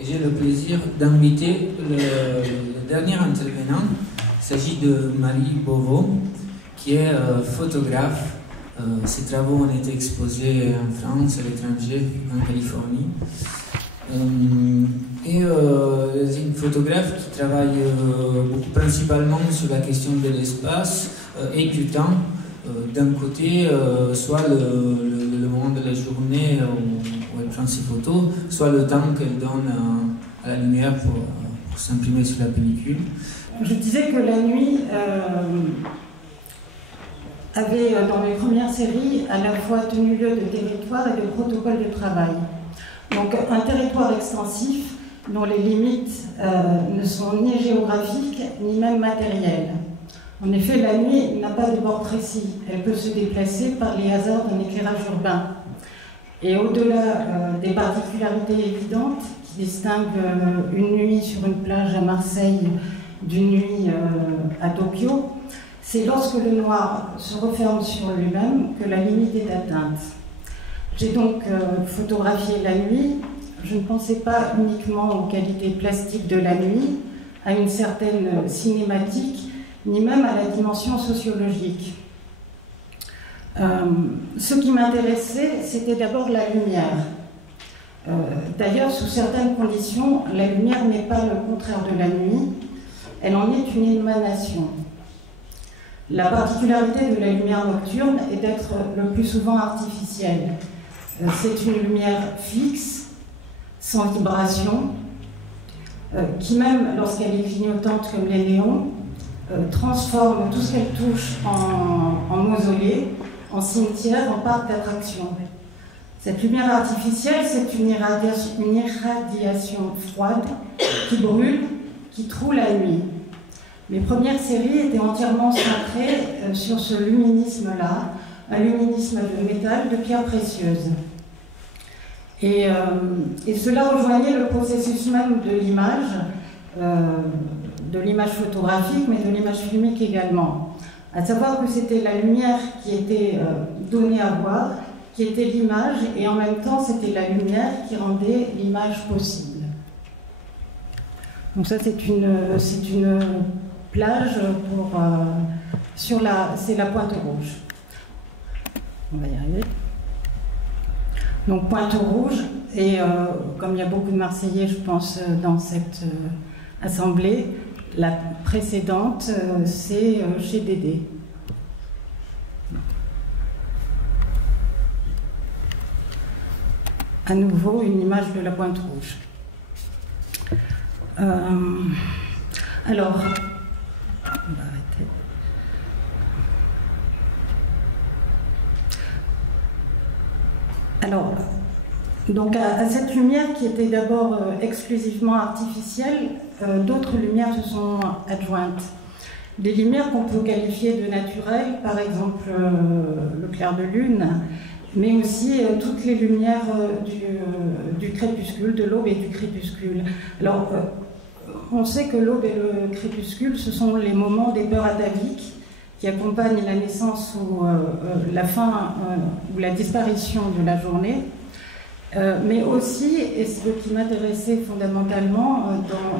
et j'ai le plaisir d'inviter le dernier intervenant. Il s'agit de Marie Beauveau, qui est photographe. Ses travaux ont été exposés en France, à l'étranger, en Californie. C'est une photographe qui travaille beaucoup principalement sur la question de l'espace et du temps. D'un côté, soit le moment de la journée où elle prend ses photos, soit le temps qu'elle donne à la lumière pour s'imprimer sur la pellicule. Je disais que la nuit avait, dans les premières séries, à la fois tenu lieu de territoire et de protocole de travail. Donc un territoire extensif dont les limites ne sont ni géographiques ni même matérielles. En effet, la nuit n'a pas de bord précis. Elle peut se déplacer par les hasards d'un éclairage urbain. Et au-delà des particularités évidentes qui distinguent une nuit sur une plage à Marseille d'une nuit à Tokyo, c'est lorsque le noir se referme sur lui-même que la limite est atteinte. J'ai donc photographié la nuit. Je ne pensais pas uniquement aux qualités plastiques de la nuit, à une certaine cinématique, ni même à la dimension sociologique. Ce qui m'intéressait, c'était d'abord la lumière. D'ailleurs, sous certaines conditions, la lumière n'est pas le contraire de la nuit, elle en est une émanation. La particularité de la lumière nocturne est d'être le plus souvent artificielle. C'est une lumière fixe, sans vibration, qui même lorsqu'elle est clignotante comme les néons, transforme tout ce qu'elle touche en mausolée, en cimetière, en parc d'attractions. Cette lumière artificielle, c'est une irradiation froide qui brûle, qui troue la nuit. Mes premières séries étaient entièrement centrées sur ce luminisme-là, un luminisme de métal, de pierres précieuses. Et cela rejoignait le processus même de l'image photographique, mais de l'image filmique également. À savoir que c'était la lumière qui était donnée à voir, qui était l'image, et en même temps c'était la lumière qui rendait l'image possible. Donc ça c'est une plage c'est la Pointe Rouge. On va y arriver. Donc Pointe Rouge, et comme il y a beaucoup de Marseillais, je pense, dans cette assemblée, la précédente, c'est chez Dédé. À nouveau, une image de la Pointe Rouge. Alors, on va arrêter. Alors, donc à cette lumière qui était d'abord exclusivement artificielle, d'autres lumières se sont adjointes. Des lumières qu'on peut qualifier de naturelles, par exemple le clair de lune, mais aussi toutes les lumières du crépuscule, de l'aube et du crépuscule. Alors, on sait que l'aube et le crépuscule, ce sont les moments des peurs ataviques qui accompagnent la naissance ou la fin ou la disparition de la journée. Mais aussi, et ce qui m'intéressait fondamentalement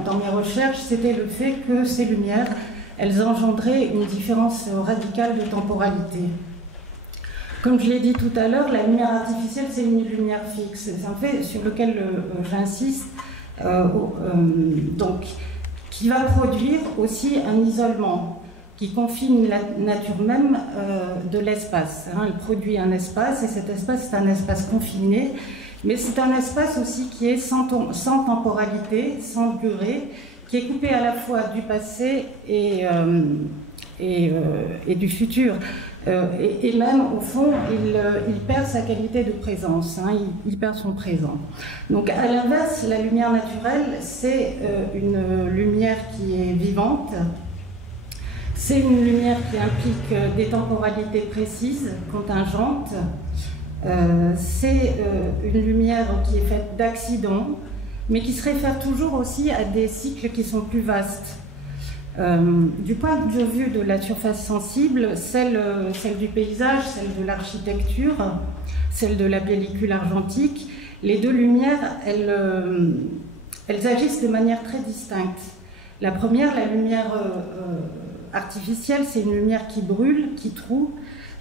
dans mes recherches, c'était le fait que ces lumières, elles engendraient une différence radicale de temporalité. Comme je l'ai dit tout à l'heure, la lumière artificielle, c'est une lumière fixe. C'est un fait sur lequel j'insiste, donc, qui va produire aussi un isolement, qui confine la nature même de l'espace. Elle produit un espace, et cet espace, c'est un espace confiné, mais c'est un espace aussi qui est sans temporalité, sans durée, qui est coupé à la fois du passé et du futur. Et même, au fond, il perd sa qualité de présence, il perd son présent. Donc, à l'inverse, la lumière naturelle, c'est une lumière qui est vivante, c'est une lumière qui implique des temporalités précises, contingentes, c'est une lumière qui est faite d'accidents, mais qui se réfère toujours aussi à des cycles qui sont plus vastes. Du point de vue de la surface sensible, celle du paysage, celle de l'architecture, celle de la pellicule argentique, les deux lumières, elles agissent de manière très distincte. La première, la lumière artificielle, c'est une lumière qui brûle, qui troue,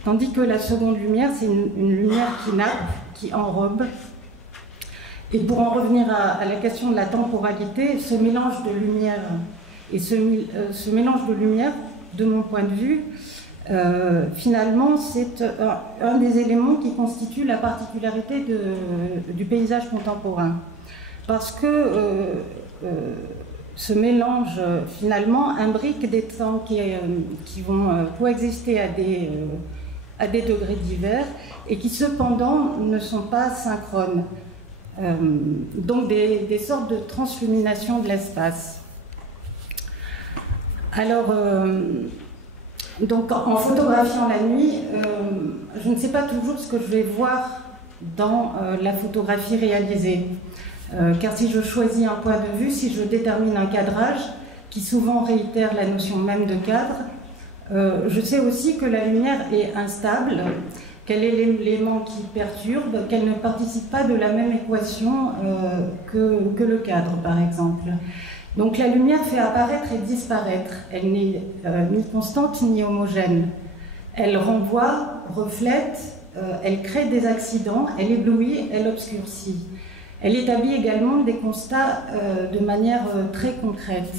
tandis que la seconde lumière, c'est une lumière qui nappe, qui enrobe. Et pour en revenir à la question de la temporalité, ce mélange de lumière et ce mélange de lumière, de mon point de vue, finalement, c'est un des éléments qui constitue la particularité du paysage contemporain. Parce que ce mélange, finalement, imbrique des temps qui vont coexister à des degrés divers et qui, cependant, ne sont pas synchrones. Donc, des sortes de translumination de l'espace. Alors, donc, en photographiant la nuit, je ne sais pas toujours ce que je vais voir dans la photographie réalisée. Car si je choisis un point de vue, si je détermine un cadrage, qui souvent réitère la notion même de cadre, je sais aussi que la lumière est instable, qu'elle est l'élément qui perturbe, qu'elle ne participe pas de la même équation que le cadre, par exemple. Donc la lumière fait apparaître et disparaître. Elle n'est ni constante ni homogène. Elle renvoie, reflète, elle crée des accidents, elle éblouit, elle obscurcit. Elle établit également des constats de manière très concrète.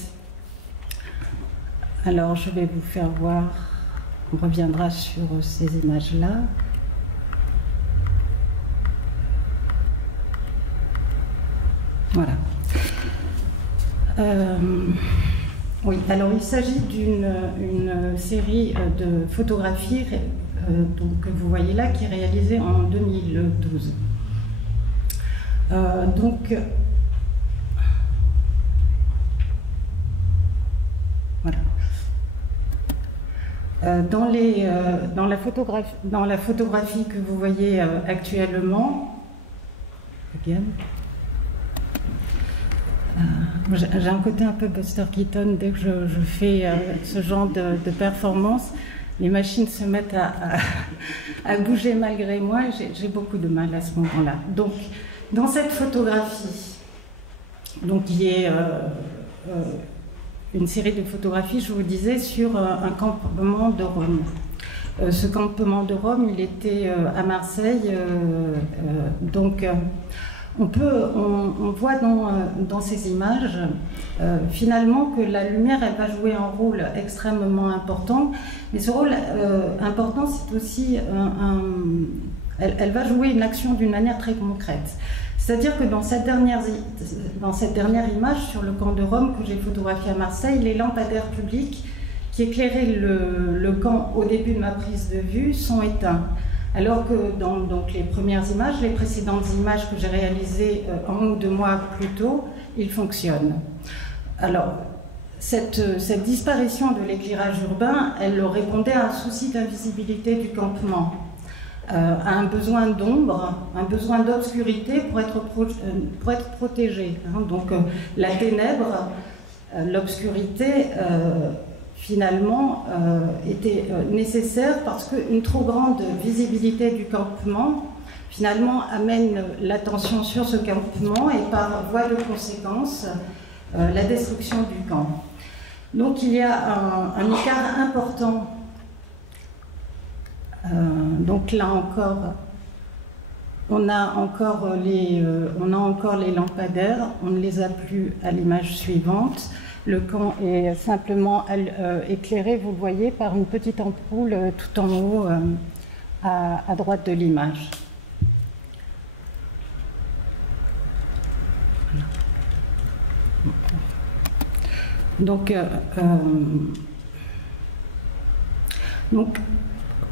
Alors je vais vous faire voir, on reviendra sur ces images-là. Voilà. Oui, alors il s'agit d'une série de photographies donc, que vous voyez là, qui est réalisée en 2012. Donc, voilà. Dans la photographie que vous voyez actuellement, j'ai un côté un peu Buster Keaton dès que je fais ce genre de performance. Les machines se mettent à bouger malgré moi et j'ai beaucoup de mal à ce moment-là. Donc, dans cette photographie, donc, qui est une série de photographies, je vous disais, sur un campement de Rome. Ce campement de Rome, il était à Marseille, donc on voit dans ces images finalement que la lumière, elle va jouer un rôle extrêmement important, mais ce rôle important, c'est aussi elle va jouer une action d'une manière très concrète. C'est-à-dire que dans cette dernière image sur le camp de Rome que j'ai photographié à Marseille, les lampadaires publics qui éclairaient le camp au début de ma prise de vue sont éteints. Alors que dans les premières images, les précédentes images que j'ai réalisées 1 ou 2 mois plus tôt, ils fonctionnent. Alors, cette disparition de l'éclairage urbain, elle répondait à un souci d'invisibilité du campement, à un besoin d'ombre, un besoin d'obscurité pour être protégé. Donc la ténèbre, l'obscurité, finalement, était nécessaire parce qu'une trop grande visibilité du campement, finalement, amène l'attention sur ce campement et par voie de conséquence, la destruction du camp. Donc il y a un écart important. Donc là encore, on a encore les lampadaires, on ne les a plus à l'image suivante. Le camp est simplement éclairé, vous le voyez, par une petite ampoule tout en haut à droite de l'image. Donc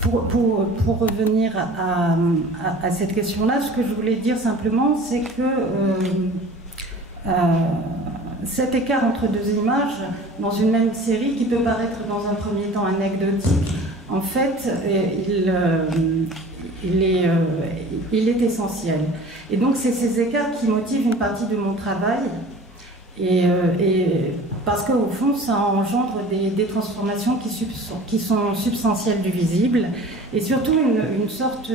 pour revenir à cette question-là, ce que je voulais dire simplement, c'est que cet écart entre 2 images dans une même série, qui peut paraître dans un premier temps anecdotique, en fait, il est essentiel. Et donc, c'est ces écarts qui motivent une partie de mon travail, et parce qu'au fond, ça engendre des transformations qui sont substantielles du visible, et surtout une sorte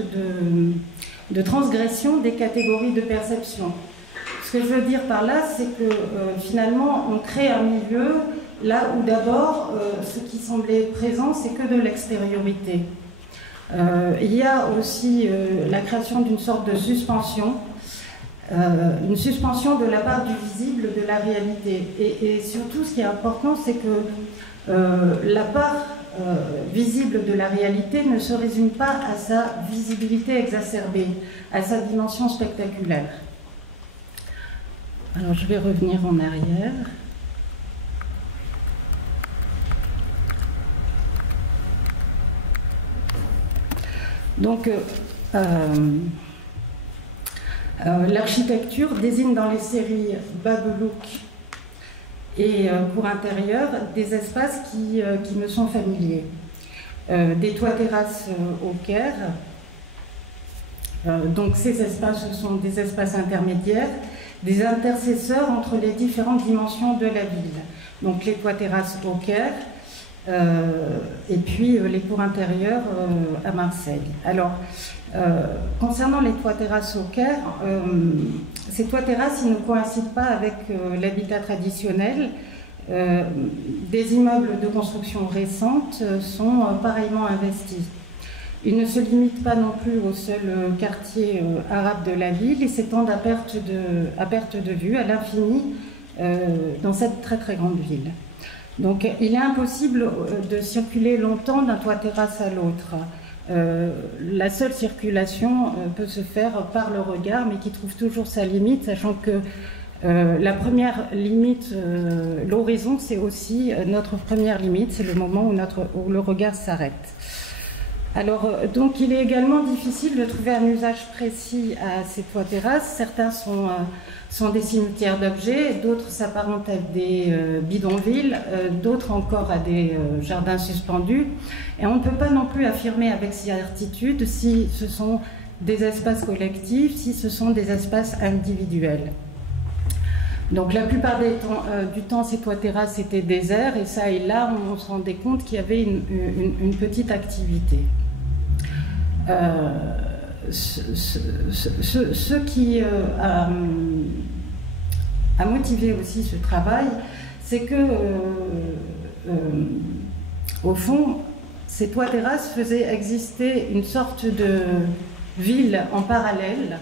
de transgression des catégories de perception. Ce Ce que je veux dire par là, c'est que finalement, on crée un milieu là où d'abord, ce qui semblait présent, c'est que de l'extériorité. Il y a aussi la création d'une sorte de suspension, une suspension de la part du visible de la réalité. Et surtout, ce qui est important, c'est que la part visible de la réalité ne se résume pas à sa visibilité exacerbée, à sa dimension spectaculaire. Alors, je vais revenir en arrière. Donc, l'architecture désigne dans les séries Babelouk et cour intérieure des espaces qui me sont familiers. Des toits-terrasses au Caire. Donc, ces espaces, ce sont des espaces intermédiaires, des intercesseurs entre les différentes dimensions de la ville. Donc, les toits-terrasses au Caire, et puis les cours intérieures à Marseille. Alors, concernant les toits-terrasses au Caire, ces toits-terrasses, ils ne coïncident pas avec l'habitat traditionnel. Des immeubles de construction récente sont pareillement investis. Ils ne se limitent pas non plus au seul quartier arabe de la ville, ils s'étendent à perte de vue, à l'infini, dans cette très très grande ville. Donc il est impossible de circuler longtemps d'un toit-terrasse à l'autre. La seule circulation peut se faire par le regard, mais qui trouve toujours sa limite, sachant que la première limite, l'horizon, c'est aussi notre première limite, c'est le moment où le regard s'arrête. Alors, donc, il est également difficile de trouver un usage précis à ces toits-terrasses. Certains sont des cimetières d'objets, d'autres s'apparentent à des bidonvilles, d'autres encore à des jardins suspendus. Et on ne peut pas non plus affirmer avec certitude si ce sont des espaces collectifs, si ce sont des espaces individuels. Donc la plupart du temps, ces toits-terrasses étaient déserts, et ça et là, on se rendait compte qu'il y avait une petite activité. Ce qui a motivé aussi ce travail, c'est que, au fond, ces toits-terrasses faisaient exister une sorte de ville en parallèle,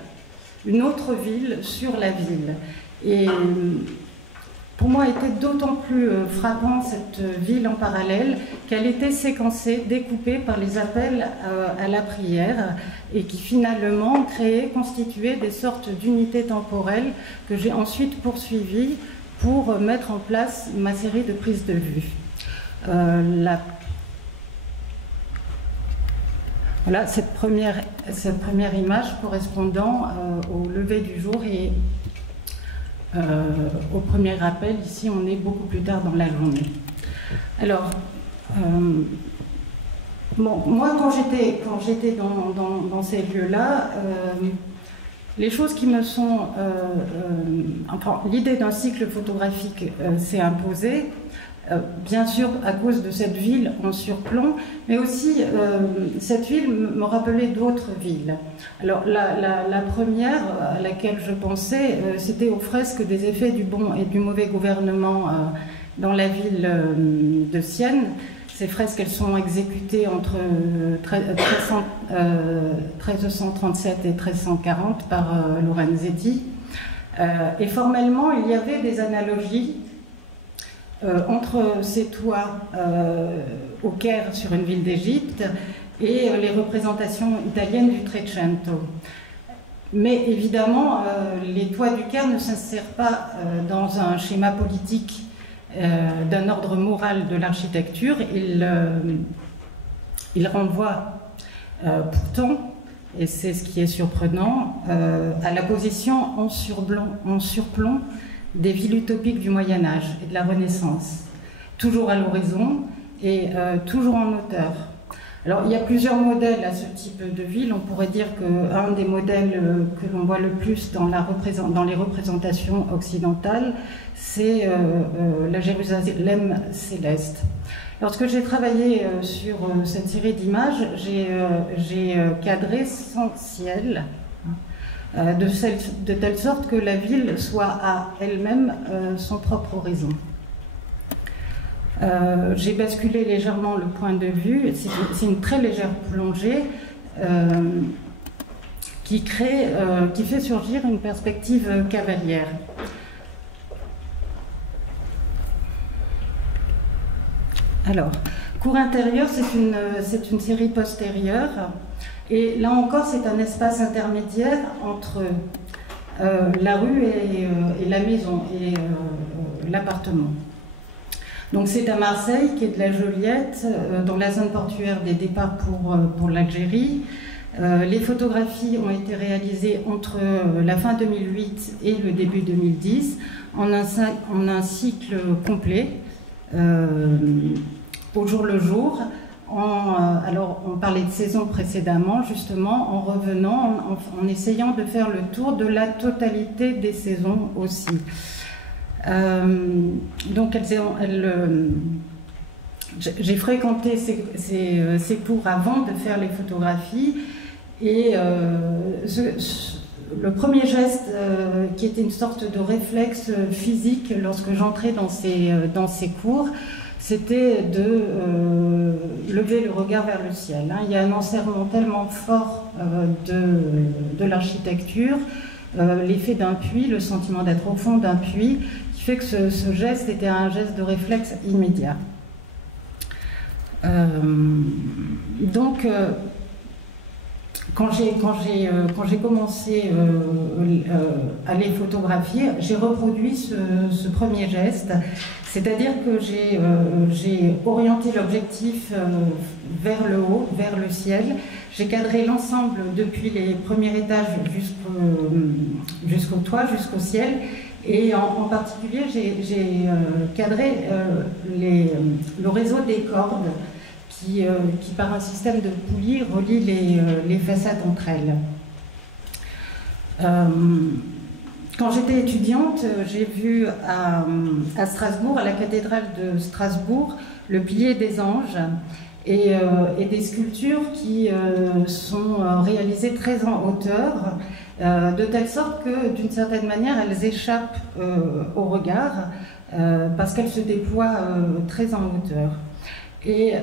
une autre ville sur la ville. Et pour moi, était d'autant plus frappant cette ville en parallèle qu'elle était séquencée, découpée par les appels à la prière et qui finalement constituaient des sortes d'unités temporelles que j'ai ensuite poursuivies pour mettre en place ma série de prises de vue. Voilà cette première image correspondant au lever du jour et au premier appel. Ici, on est beaucoup plus tard dans la journée. Alors, bon, moi, quand j'étais dans ces lieux-là, les choses qui me sont... enfin, l'idée d'un cycle photographique s'est imposée, bien sûr à cause de cette ville en surplomb, mais aussi cette ville me rappelait d'autres villes. Alors la première à laquelle je pensais, c'était aux fresques des effets du bon et du mauvais gouvernement dans la ville de Sienne. Ces fresques, elles sont exécutées entre 1337 et 1340 par Lorenzetti. Et formellement, il y avait des analogies entre ces toits au Caire sur une ville d'Égypte et les représentations italiennes du Trecento. Mais évidemment, les toits du Caire ne s'insèrent pas dans un schéma politique d'un ordre moral de l'architecture. Il renvoie pourtant, et c'est ce qui est surprenant, à la position en surplomb des villes utopiques du Moyen-Âge et de la Renaissance, toujours à l'horizon et toujours en hauteur. Alors, il y a plusieurs modèles à ce type de ville. On pourrait dire qu'un des modèles que l'on voit le plus dans les représentations occidentales, c'est la Jérusalem céleste. Lorsque j'ai travaillé sur cette série d'images, j'ai cadré sans ciel, de telle sorte que la ville soit à elle-même son propre horizon. J'ai basculé légèrement le point de vue, c'est une très légère plongée qui fait surgir une perspective cavalière. Alors, Cour intérieure, c'est une série postérieure, et là encore, c'est un espace intermédiaire entre la rue et la maison, et l'appartement. Donc c'est à Marseille, quai de la Joliette, dans la zone portuaire des départs pour l'Algérie. Les photographies ont été réalisées entre la fin 2008 et le début 2010, en un cycle complet, au jour le jour. Alors on parlait de saison précédemment, justement, en revenant, en essayant de faire le tour de la totalité des saisons aussi. Donc j'ai fréquenté ces cours avant de faire les photographies, et le premier geste qui était une sorte de réflexe physique lorsque j'entrais dans ces cours, c'était de lever le regard vers le ciel. Hein. Il y a un enserrement tellement fort de l'architecture, l'effet d'un puits, le sentiment d'être au fond d'un puits, qui fait que ce geste était un geste de réflexe immédiat. Donc, quand j'ai commencé à les photographier, j'ai reproduit ce premier geste, c'est-à-dire que j'ai orienté l'objectif vers le haut, vers le ciel. J'ai cadré l'ensemble depuis les premiers étages jusqu'au toit, jusqu'au ciel. Et en particulier, j'ai cadré le réseau des cordes qui, par un système de poulies, relie les façades entre elles. Quand j'étais étudiante, j'ai vu à Strasbourg, à la cathédrale de Strasbourg, le pilier des anges et des sculptures qui sont réalisées très en hauteur, de telle sorte que, d'une certaine manière, elles échappent au regard parce qu'elles se déploient très en hauteur. Et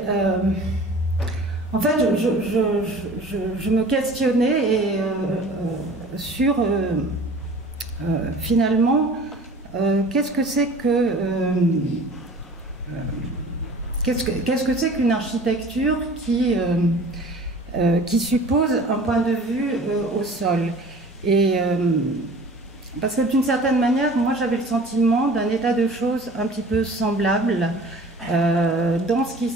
en fait, je me questionnais sur finalement qu'est-ce que c'est qu'une architecture qui suppose un point de vue au sol. Et parce que d'une certaine manière, moi j'avais le sentiment d'un état de choses un petit peu semblable dans ce qui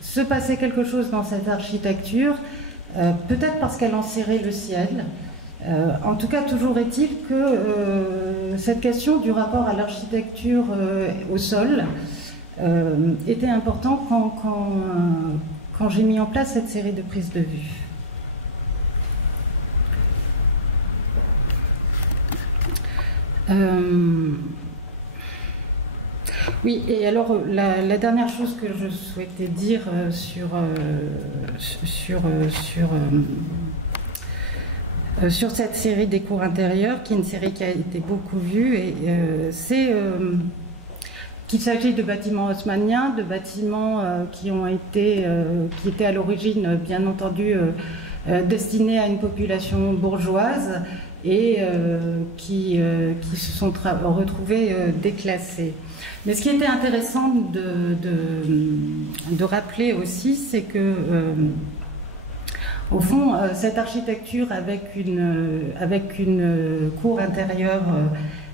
se passait quelque chose dans cette architecture, peut-être parce qu'elle enserrait le ciel. En tout cas, toujours est-il que cette question du rapport à l'architecture au sol était important quand j'ai mis en place cette série de prises de vue. Oui, et alors la dernière chose que je souhaitais dire sur cette série des cours intérieurs, qui est une série qui a été beaucoup vue, c'est qu'il s'agit de bâtiments haussmanniens, de bâtiments qui étaient à l'origine, bien entendu, destinés à une population bourgeoise et qui se sont retrouvés déclassés. Mais ce qui était intéressant de rappeler aussi, c'est que au fond, cette architecture avec une cour intérieure,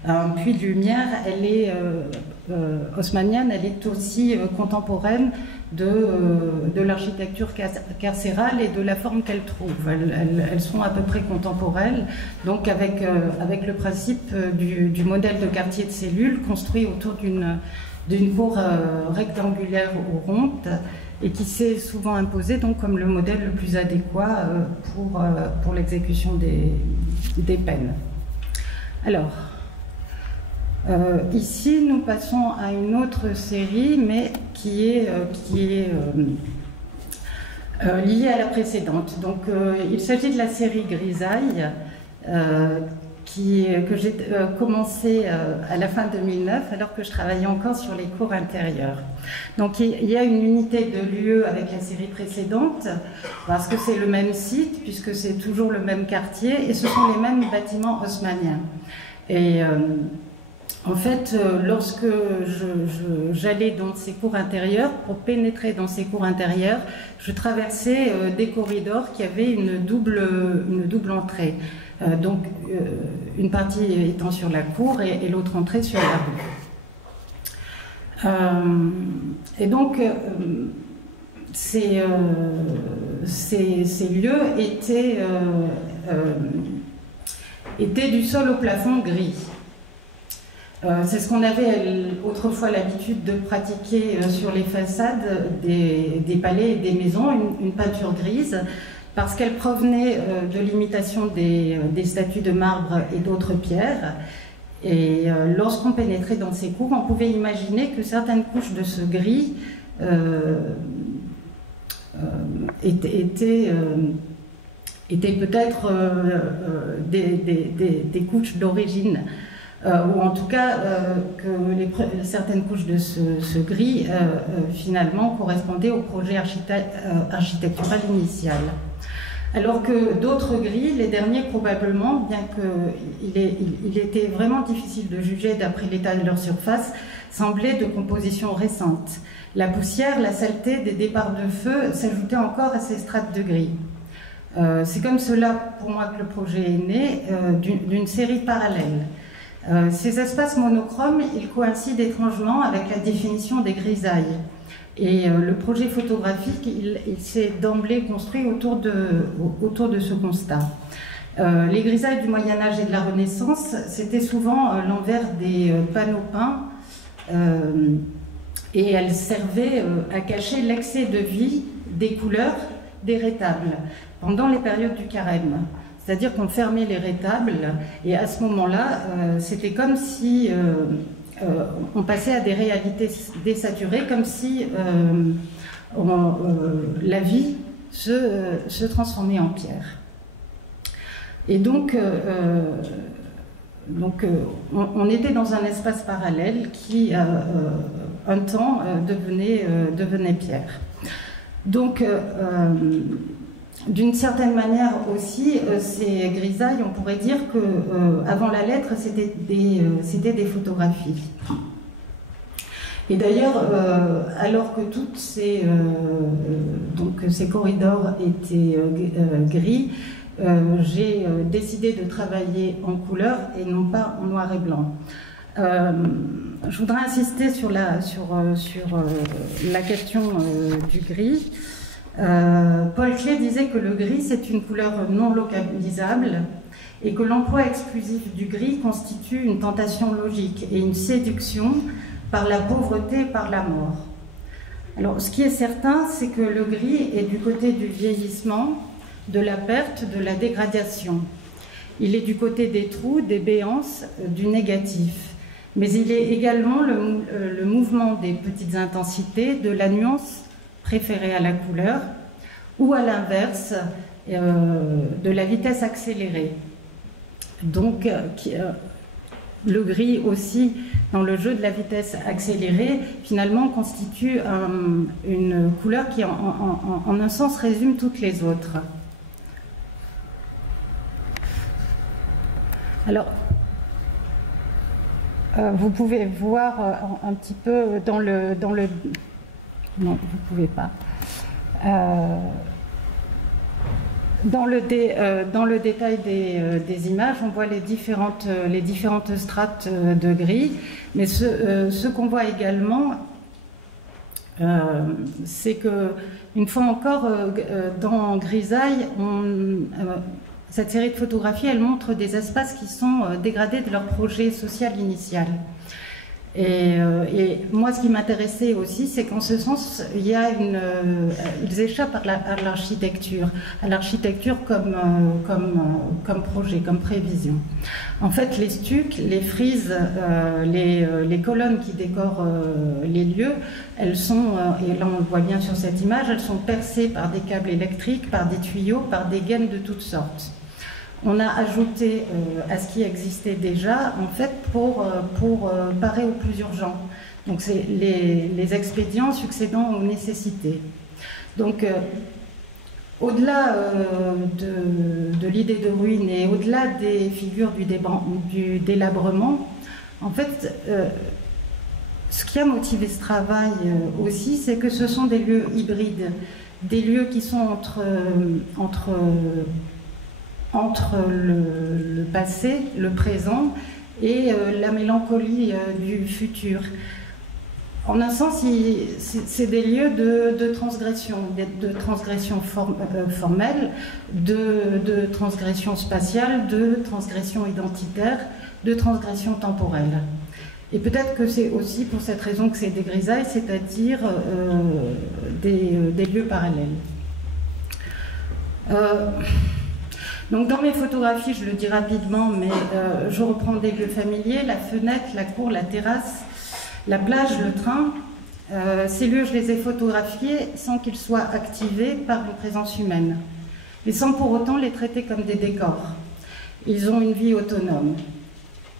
un puits de lumière, elle est haussmannienne, elle est aussi contemporaine de l'architecture carcérale et de la forme qu'elle trouve. Elles sont à peu près contemporaines, donc avec le principe du modèle de quartier de cellules construit autour d'une cour rectangulaire ou ronde, et qui s'est souvent imposé donc comme le modèle le plus adéquat pour l'exécution des peines. Alors, ici, nous passons à une autre série, mais qui est liée à la précédente. Donc, il s'agit de la série Grisaille, que j'ai commencé à la fin 2009, alors que je travaillais encore sur les cours intérieures. Donc il y a une unité de lieu avec la série précédente, parce que c'est le même site, puisque c'est toujours le même quartier, et ce sont les mêmes bâtiments haussmanniens. Et en fait, lorsque j'allais dans ces cours intérieurs, pour pénétrer dans ces cours intérieurs, je traversais des corridors qui avaient une double entrée. Donc, une partie étant sur la cour et l'autre entrée sur la rue. Et donc, ces lieux étaient du sol au plafond gris. C'est ce qu'on avait autrefois l'habitude de pratiquer sur les façades des palais et des maisons, une peinture grise, parce qu'elle provenait de l'imitation des statues de marbre et d'autres pierres. Et lorsqu'on pénétrait dans ces cours, on pouvait imaginer que certaines couches de ce gris étaient peut-être des couches d'origine. Ou en tout cas que certaines couches de ce gris finalement correspondaient au projet architectural initial. Alors que d'autres gris, les derniers probablement, bien qu'il était vraiment difficile de juger d'après l'état de leur surface, semblaient de composition récente. La poussière, la saleté des départs de feu s'ajoutaient encore à ces strates de gris. C'est comme cela pour moi que le projet est né, d'une série parallèle. Ces espaces monochromes, ils coïncident étrangement avec la définition des grisailles. Et le projet photographique, il s'est d'emblée construit autour de ce constat. Les grisailles du Moyen-Âge et de la Renaissance, c'était souvent l'envers des panneaux peints et elles servaient à cacher l'excès de vie des couleurs des rétables pendant les périodes du carême. C'est-à-dire qu'on fermait les rétables et à ce moment-là, c'était comme si on passait à des réalités désaturées, comme si la vie se transformait en pierre. Et donc, on était dans un espace parallèle qui, un temps, devenait pierre. Donc, d'une certaine manière aussi, ces grisailles, on pourrait dire qu'avant la lettre, c'était des photographies. Et d'ailleurs, alors que tous ces corridors étaient gris, j'ai décidé de travailler en couleur et non pas en noir et blanc. Je voudrais insister sur la question du gris. Paul Klee disait que le gris, c'est une couleur non localisable et que l'emploi exclusif du gris constitue une tentation logique et une séduction par la pauvreté et par la mort. Alors, ce qui est certain, c'est que le gris est du côté du vieillissement, de la perte, de la dégradation. Il est du côté des trous, des béances, du négatif. Mais il est également le mouvement des petites intensités, de la nuance préférée à la couleur, ou à l'inverse, de la vitesse accélérée. Donc, le gris aussi, dans le jeu de la vitesse accélérée, finalement constitue une couleur qui, en un sens, résume toutes les autres. Alors, vous pouvez voir un petit peu dans le... Non, vous ne pouvez pas. Dans le détail des images, on voit les différentes strates de gris, mais ce qu'on voit également, c'est que, une fois encore, dans Grisaille, cette série de photographies, elle montre des espaces qui sont dégradés de leur projet social initial. Et moi, ce qui m'intéressait aussi, c'est qu'en ce sens, ils échappent à l'architecture comme projet, comme prévision. En fait, les stucs, les frises, les colonnes qui décorent les lieux, elles sont, et là on le voit bien sur cette image, elles sont percées par des câbles électriques, par des tuyaux, par des gaines de toutes sortes. on a ajouté à ce qui existait déjà, en fait, pour parer au plus urgent. Donc, c'est les expédients succédant aux nécessités. Donc, au-delà de l'idée de ruine et au-delà des figures du délabrement, en fait, ce qui a motivé ce travail aussi, c'est que ce sont des lieux hybrides, des lieux qui sont entre le passé, le présent et la mélancolie du futur. En un sens, c'est des lieux de transgression formelle, de transgression spatiale, de transgression identitaire, de transgression temporelle. Et peut-être que c'est aussi pour cette raison que c'est des grisailles, c'est-à-dire des lieux parallèles. Donc dans mes photographies, je le dis rapidement, mais je reprends des lieux familiers, la fenêtre, la cour, la terrasse, la plage, le train. Ces lieux, je les ai photographiés sans qu'ils soient activés par une présence humaine, mais sans pour autant les traiter comme des décors. Ils ont une vie autonome.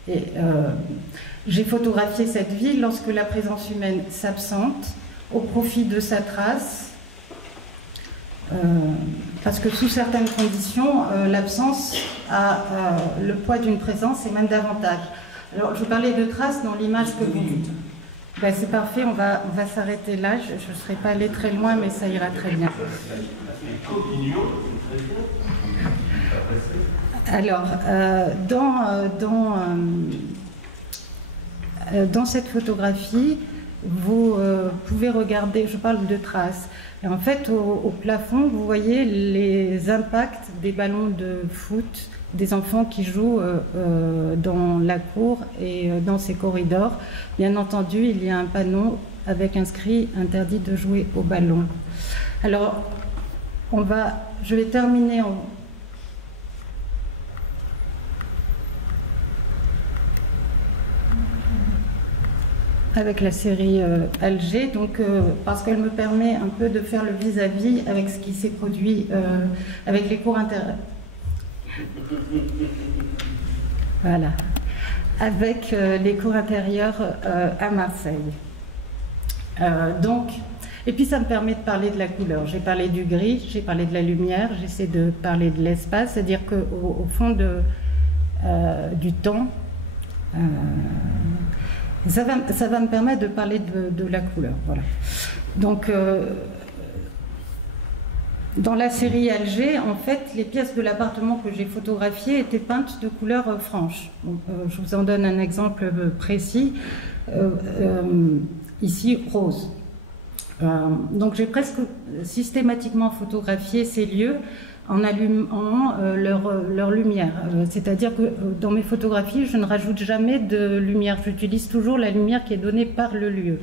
Et j'ai photographié cette vie lorsque la présence humaine s'absente au profit de sa trace, parce que sous certaines conditions, l'absence a le poids d'une présence et même davantage. Alors, je parlais de traces dans l'image que vous... Ben, c'est parfait, on va s'arrêter là. Je ne serai pas allée très loin, mais ça ira très bien. Alors, dans cette photographie, vous pouvez regarder, je parle de traces. Et en fait, au plafond, vous voyez les impacts des ballons de foot des enfants qui jouent dans la cour et dans ces corridors. Bien entendu, il y a un panneau avec inscrit « Interdit de jouer au ballon ». Alors, je vais terminer avec la série Alger, donc, parce qu'elle me permet un peu de faire le vis-à-vis avec ce qui s'est produit avec les cours intérieurs. Voilà, avec les cours intérieurs à Marseille. Donc, et puis ça me permet de parler de la couleur. J'ai parlé du gris, j'ai parlé de la lumière, j'essaie de parler de l'espace, c'est-à-dire qu'au fond du temps, ça va me permettre de parler de la couleur. Voilà. Donc, dans la série Alger, en fait, les pièces de l'appartement que j'ai photographiées étaient peintes de couleurs franches. Donc, je vous en donne un exemple précis. Ici, rose. Donc, j'ai presque systématiquement photographié ces lieux en allumant leur lumière. C'est-à-dire que dans mes photographies, je ne rajoute jamais de lumière. J'utilise toujours la lumière qui est donnée par le lieu.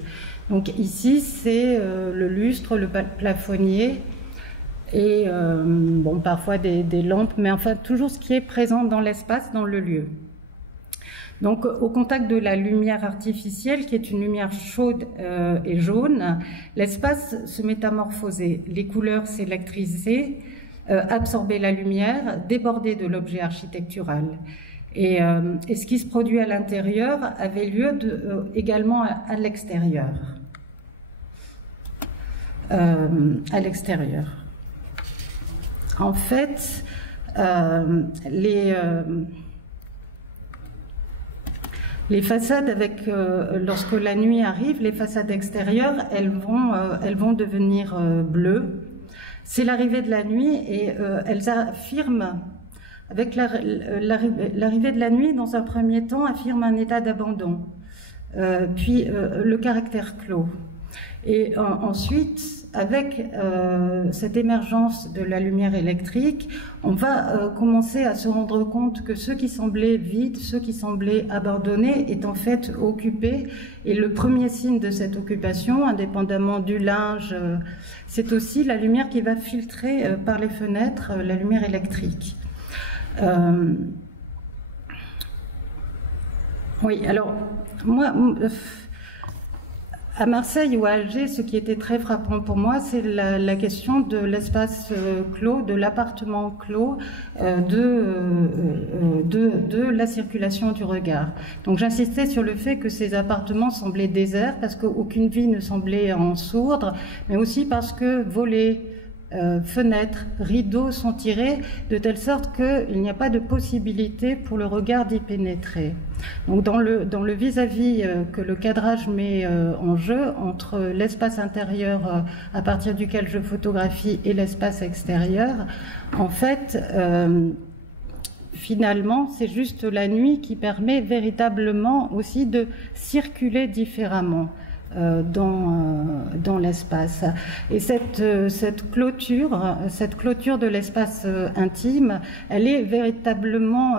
Donc ici, c'est le lustre, le plafonnier et bon, parfois des lampes, mais enfin toujours ce qui est présent dans l'espace, dans le lieu. Donc au contact de la lumière artificielle, qui est une lumière chaude et jaune, l'espace se métamorphosait, les couleurs s'électrisaient, absorber la lumière, déborder de l'objet architectural. Et ce qui se produit à l'intérieur avait lieu également à l'extérieur. En fait, les façades, lorsque la nuit arrive, les façades extérieures, elles vont devenir bleues. C'est l'arrivée de la nuit et elles affirment, avec l'arrivée de la nuit, dans un premier temps, affirme un état d'abandon, puis le caractère clos. Et ensuite, avec cette émergence de la lumière électrique, on va commencer à se rendre compte que ce qui semblait vide, ce qui semblait abandonné, est en fait occupé. Et le premier signe de cette occupation, indépendamment du linge, c'est aussi la lumière qui va filtrer par les fenêtres, la lumière électrique. Oui, alors, moi... À Marseille ou à Alger, ce qui était très frappant pour moi, c'est la question de l'espace clos, de l'appartement clos, de la circulation du regard. Donc j'insistais sur le fait que ces appartements semblaient déserts parce qu'aucune vie ne semblait en sourdre, mais aussi parce que volets, fenêtres, rideaux sont tirés de telle sorte qu'il n'y a pas de possibilité pour le regard d'y pénétrer. Donc dans le vis-à-vis que le cadrage met en jeu entre l'espace intérieur à partir duquel je photographie et l'espace extérieur, en fait, finalement, c'est juste la nuit qui permet véritablement aussi de circuler différemment dans l'espace. Et cette clôture de l'espace intime, elle est véritablement,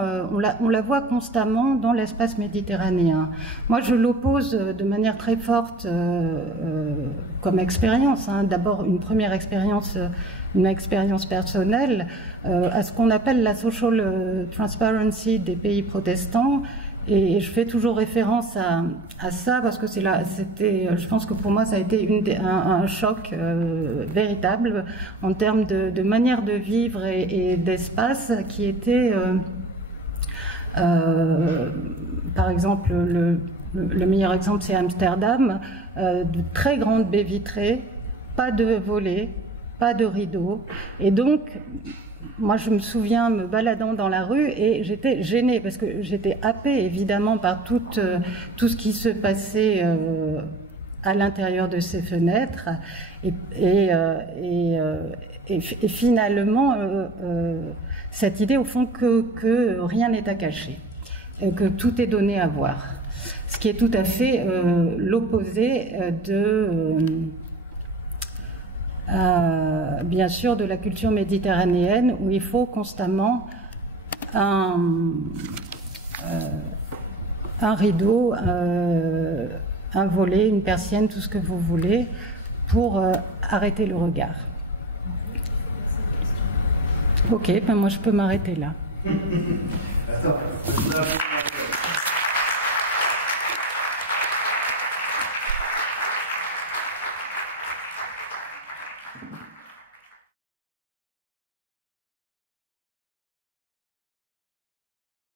on la voit constamment dans l'espace méditerranéen. Moi, je l'oppose de manière très forte comme expérience. D'abord, une première expérience, une expérience personnelle, à ce qu'on appelle la social transparency des pays protestants. Et je fais toujours référence à ça parce que je pense que pour moi ça a été un choc véritable en termes de manière de vivre et d'espace qui était, par exemple, le meilleur exemple c'est Amsterdam, de très grandes baies vitrées, pas de volets, pas de rideaux, et donc moi, je me souviens me baladant dans la rue et j'étais gênée parce que j'étais happée évidemment par tout ce qui se passait à l'intérieur de ces fenêtres et finalement cette idée au fond que rien n'est à cacher, que tout est donné à voir, ce qui est tout à fait l'opposé bien sûr de la culture méditerranéenne où il faut constamment un rideau, un volet, une persienne, tout ce que vous voulez pour arrêter le regard. Ok, ben moi je peux m'arrêter là.